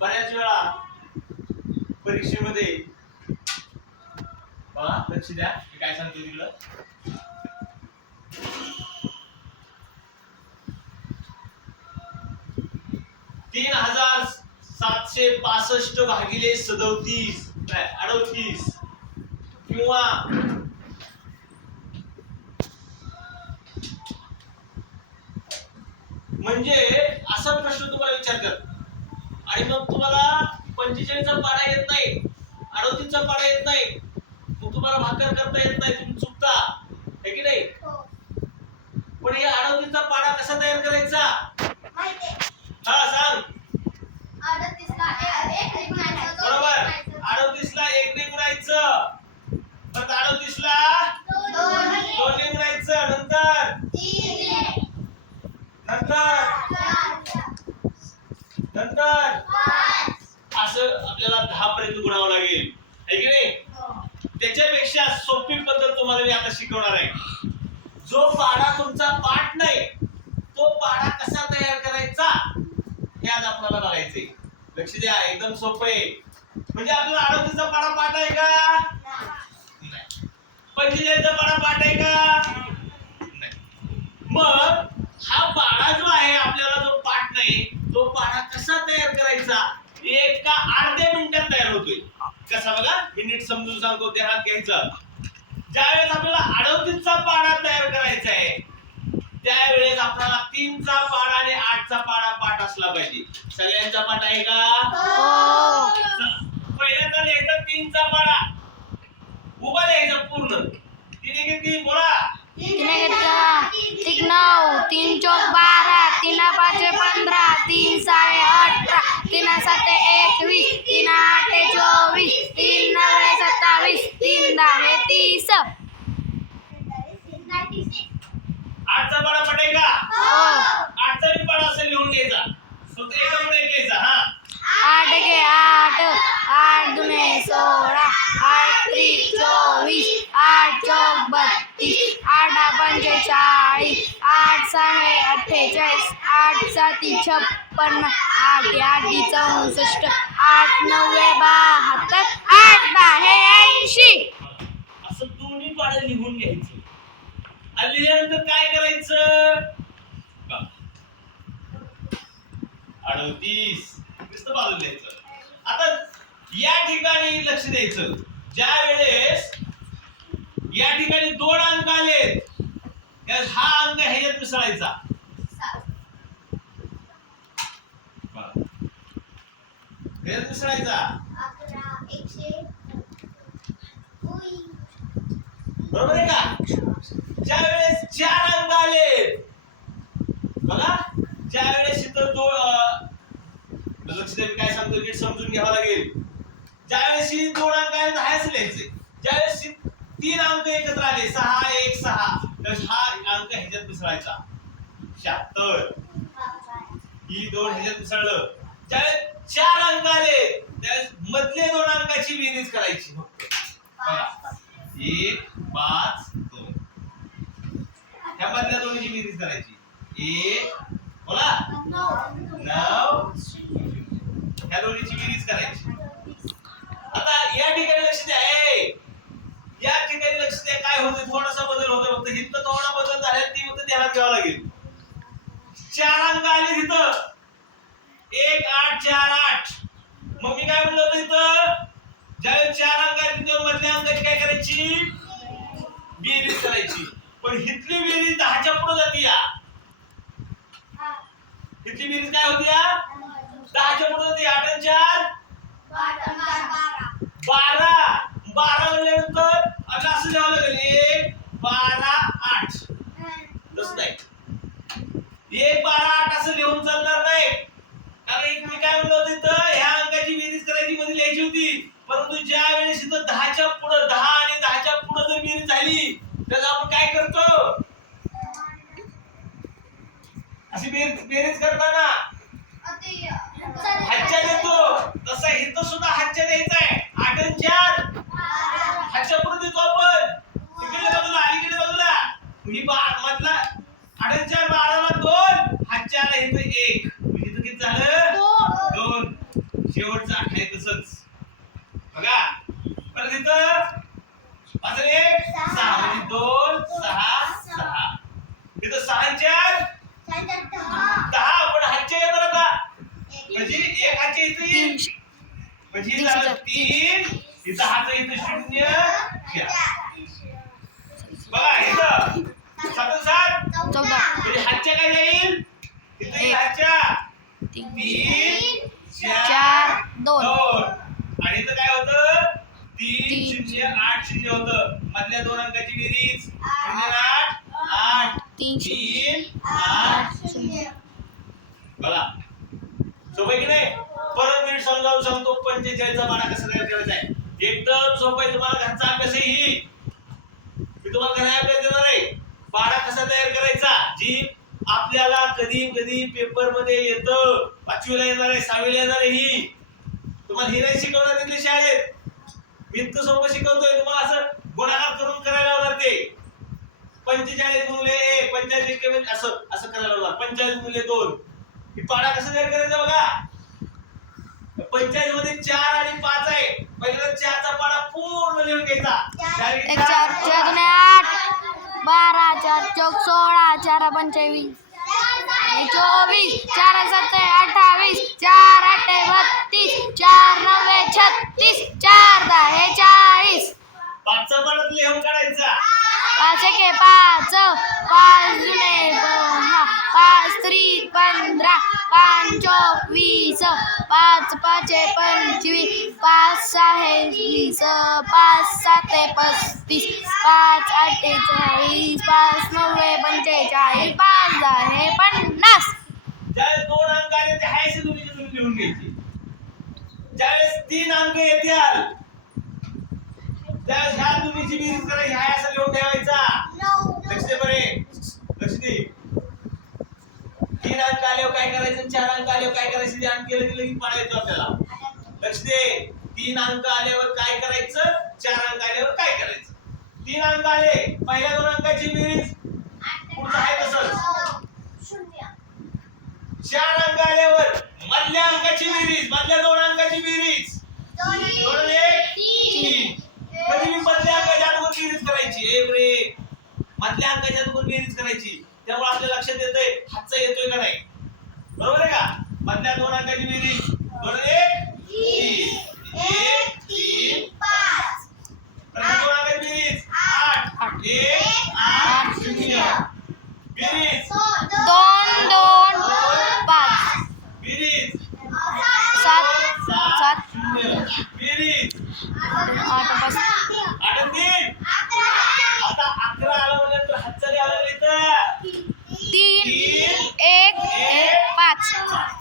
बऱ्याच वेळा परीक्षेमध्ये बघा लक्ष द्या मी काय सांगतो तिकडं 3765 भागिले 37 38 किंवा म्हणजे असा प्रश्न तुम्हाला विचारतात आणि मग तुम्हाला 45 चा पाढा येत नाही 38 चा पाढा येत नाही मग तुम्हाला भाकर करता येत नाही तुम्ही चुकता है की नाही पण हे 38 चा पाढा कसा तयार करायचा माहिती आहे हा सांग 38 ला 1 ने गुणायचं बरोबर 38 ला 1 ने गुणायचं परत 38 ला 2 ने गुणायचं नंतर 3 ने नंतर 5 असं आपल्याला 10 पर्यंत गुणावं लागेल है की नाही त्याच्यापेक्षा सोपी पद्धत तुम्हाला मी आता शिकवणार आहे जो पाढा तुमचा पाठ नाही तो पाढा कसा तयार करायचा हे आज आपल्याला बघायचंय लक्ष द्या एकदम सोपं आहे म्हणजे आपल्याला 38 चा पाढा पाठ आहे का नाही 45 चा पाढा पाठ आहे का नाही मग हा पाढा जो आहे आपल्याला जो पाठ नाही तो पाढा कसा तयार करायचा एका अर्ध्या मिनिटात तयार होतोय कसा बघा मिनिट समजून सांगतो ध्यानात घ्यायचं ज्यावेळेस आपल्याला 38 चा पाढा तयार करायचा आहे त्यावेळेस आपल्याला 3 चा पाढा आणि 8 चा पाढा पाठ असला पाहिजे सगळ्यांचा पाठ आहे का हो पहिल्यांदा लिहायचा 3 चा पाढा उभा लिहायचा पूर्ण 3 एक 3 बोला 3 9 3 चौक 12 3 5 15 3 6 18 3 7 21 3 8 24 3 9 27 3 10 30 8 चा पाढा पटेगा हो 8 चा भी पाढा असेल लिहून घ्यायचा फक्त एका पुढे एक लिहायचा हा 8 के 8 8 दुने 16 8 3 24 8 चौक 32 8 पंचे 40 8 6 48 8 7 56 8 8 64 8 9 72 8 10 80 असं दोन्ही पाढे लिहून घ्यायचे आणि लिहिल्यानंतर काय करायचं 38 नुसतं बाजूला द्यायचं आता या ठिकाणी लक्ष द्यायचं ज्या वेळेस या ठिकाणी 2 अंक आलेत त्यास हा अंक ह्याच्यात मिसळायचा ह्याच्यात मिसळायचा बरोबर आहे का ज्या वेळेस 4 अंक आलेत बघा ज्या वेळेस इथं लक्ष द्या मी काय सांगतो नीट समजून घ्यावं लागेल ज्या वेळेस 2 अंक आहेत हाच लिहायचे ज्या वेळेस 3 अंक एकत्र आले 6 1 6 तर हा अंक ह्याच्यात मिसळायचा 76 ही 2 ह्याच्यात मिसळलं ज्यावेळेस 4 अंक आले त्यावेळेस मधले 2 अंकाची बेरीज करायची बघा 1 5 2 ह्या मधल्या दोन्हीची बेरीज करायची 1 बोला 9 ह्या दोन्हीची बेरीज करायची आता या ठिकाणी लक्ष द्या या ठिकाणी लक्ष द्या काय होतं थोडासा बदल होतो फक्त इथं थोडा बदल झाला ती फक्त ध्यानात घ्यावं लागेल 4 अंक आले तिथं 1 8 4 8 मग मी काय म्हणलं होतं इथं ज्यावेळेस 4 अंक आले तिथं मधल्या अंकाची काय करायची बेरीज करायची पण इथली बेरीज 10 च्या पुढे जाते या इथली बेरीज काय होती या 10 च्या पुढे जाते 8 आणि 4 12 12 म्हणल्यानंतर आता असं लिहावं लागेल 1 12 8 तसं नाही 1 12 8 असं लिहून चालणार नाही कारण एक मी काय म्हणलं होतं इथं ह्या अंकाची बेरीज करायची मध्ये लिहायची होती परंतु ज्या वेळेस इथं 10 च्या पुढे 10 आणि 10 च्या पुढे जर बेरीज झाली तर आपण काय करतो अशी बेरीज करताना हातच्या देतो तसा इथं सुद्धा हातच्या द्यायचा आहे 8 आणि 4 हातच्या पुढे देतो आपण इकडे बाजूला अलीकडे बाजूला ही मधला 8 आणि 4 12 ला 2 हातच्या ला इथं 1 म्हणजे इथं किती झालं 2 शेवटचं 8 आहे तसंच बघा. परत इथं अजून एक 6 म्हणजे 2 6 6. इथं 6 4 10 पण हातचे येणार आता म्हणजे एक हातचे इथं येईल म्हणजे झालं 3. इथं हात इथं 0 बघा इथं 7 7 14 म्हणजे हातच्या काय येईल इथं एक. हातच्या 3 3 4 2 आणि इथं काय होतं 3 तीन. 0 8 0 होतं. मधल्या दोन अंकाची बेरीज 0 8 8 3 3 8 0 बघा सोपं की नाही. परत मी समजावून सांगतो 45चा पाढा कसा तयार करायचा आहे. एकदम सोपं आहे. तुम्हाला घरचा अभ्यास आहे ही मी तुम्हाला घरी अभ्यास देणार आहे. पाढा कसा तयार करायचा जी आपल्याला कधी कधी पेपर मध्ये येतं. 5वीला येणार आहे 6वीला येणार आहे ही तुम्हाला ही नाही शिकवणार तिथल्या शाळेत. मी इतकं सोपं शिकवतोय तुम्हाला असं गुणाकार करून करायला लावणार ते 45 गुणिले 1 45 असं असं करायला लावणार 45 गुणिले 2 ही पाढा कसा तयार करायचा बघा. 45 मध्ये 4 आणि 5 आहे. पहिला 4 चा पाढा पूर्ण लिहून घ्यायचा. 1 4 4 2 8 12 4 चौक 16 4 25 24 4 7 28 4 8 32 4 9 36 4 10 40 5 चा पाढा लिहून काढायचा. 5 1 5 5 जुने 5 3 15 5 चौक 20 5 5 25 5 6 20 5 7 35 5 8 40 5 9 45 5 10 50 ज्यावेळेस 2 अंक आले ते हायचे दोन्हीचे दोन्ही लिहून घ्यायचे. ज्यावेळेस 3 अंक येतील त्यावेळेस ह्या दोन्हीची बेरीज करायची. हाय असं लिहून ठेवायचा. लक्ष दे बरे लक्ष दे. 3 अंक आल्यावर काय करायचं 4 अंक आल्यावर काय करायचं ते अंक केलं की लगेच पाढा येतो आपल्याला. लक्ष दे 3 अंक आल्यावर काय करायचं 4 अंक आल्यावर काय करायचं. 3 अंक आले पहिल्या 2 अंकाची बेरीज पुढचं आहे तसंच. 4 अंक आल्यावर मधल्या अंकाची बेरीज मधल्या 2 अंकाची बेरीज 2 1 3. कधी मी मधल्या अंकाच्या अगोदर बेरीज करायची. रे मधल्या अंकाच्या अगोदर बेरीज करायची. त्यामुळे आपल्या लक्षात येतंय हातचा येतोय का नाही. बरोबर आहे का. मधल्या 2 अंकाची बेरीज 2 1 3 1 3 5. पहिल्या 2 अंकाची बेरीज 8 1 8 0. बेरीज 2 2 5 बेरीज 7 7 0. बेरीज 8 5 8 आणि 3 आता 11 आलं म्हणजे तो हातचा लिहायला लागला इथं 3 1 1 5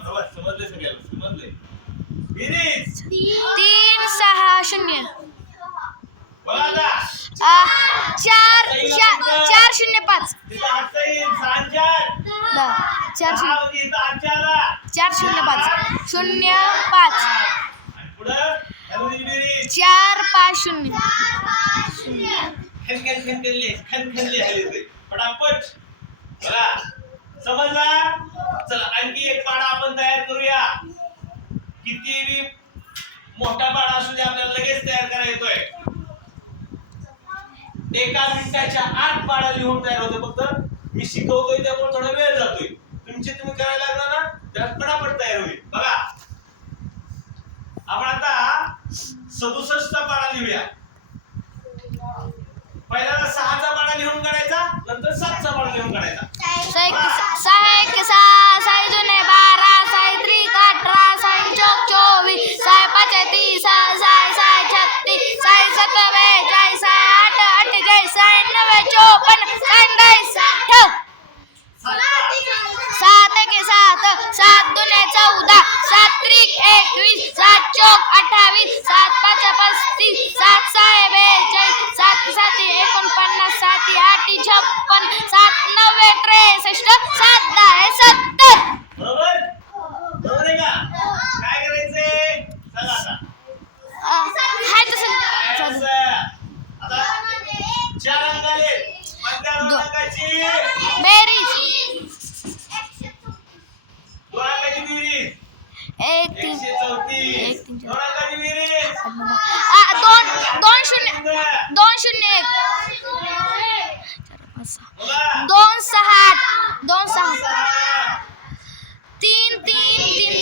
बरोबर समजले सगळ्याला समजले. बेरीज 3 6 0 बघा आता 4 4 0 5 तिथं हातचा येईल 6 4 4 6 म्हणजे इथं हातच्या आला 4 0 5 0 5 आणि पुढं या दोन्हीची बेरीज 4 5 0 खनखनले हले ते पटापट बघा समजला. चला आणखी एक पाढा आपण तयार करूया. कितीही मोठा पाढा असू दे आपल्याला लगेच तयार करायला येतोय. 1 मिनिटाच्या आत पाढा लिहून तयार होतो. फक्त मी शिकवतोय त्यामुळे थोडा वेळ जातोय. तुम्ही करायला लागला ना तर पटापट तयार होईल. बघा आपण आता 67 चा पाढा लिहूया. पहिल्यांदा 6 चा पाढा लिहून काढायचा नंतर 7 चा पाढा लिहून काढायचा. 6 1 6 6 जुने 12 6 3 18 6 चौक 24 6 5 30 6 6 36 6 7 42 6 8 48 6 9 54 57 60 7 1 7 7 2 14 7 3 21 7 चौक 28 7 5 35 7 6 42 7 7 49 7 8 56 7 9 63 7 10 70. बरोबर बरोबर आहे का. काय करायचंय चला आता हाय तसं आता 4 अंक आले मधल्या 2 अंकाची बेरीज 2 अंकाची बेरीज 1 3 134 20 दोन अंकाची बेरीज 2-0-1 बोला 2-6-8 3-3-3-5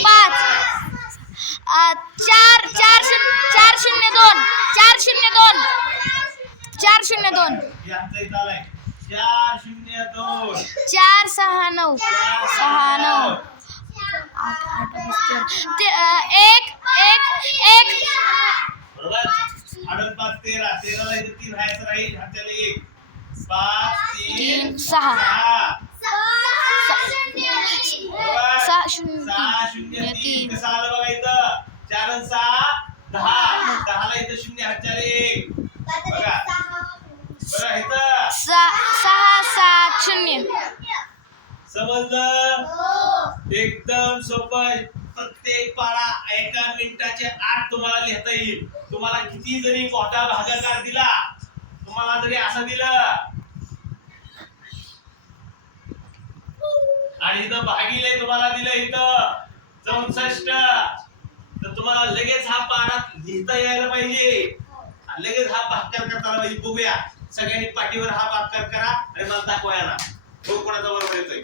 4-0-2 यांचा इथं आलाय 4-0-2 4-6-9 6-9 1 बरोबर 8-5-13 13ला इथं 3 राहायचं राहील ह्याच्याला 1 5-3-6 6 बरोबर 6-0-3 6-0-3 कसं आलं बघा इथं 4 आणि 6 10 10ला इथं 0 ह्याच्याला 1 बघा बरं इथं 6-7-0 समजलं एकदम सोपं प्रत्येक पाडा एका मिनिटाचे 8 तुम्हाला लिहिता येईल तुम्हाला किती जरी मोठा भागाकार दिला तुम्हाला जरी असं दिलं आणि इथं भागिले तुम्हाला दिलं इथं 64 तर तुम्हाला लगेच हा पाडा लिहिता यायला पाहिजे लगेच हा भागाकार करता आला पाहिजे बघूया सगळ्यांनी पाठीवर हा भागाकार करा आणि मला दाखवा याला कोणाचा बरोबर येतोय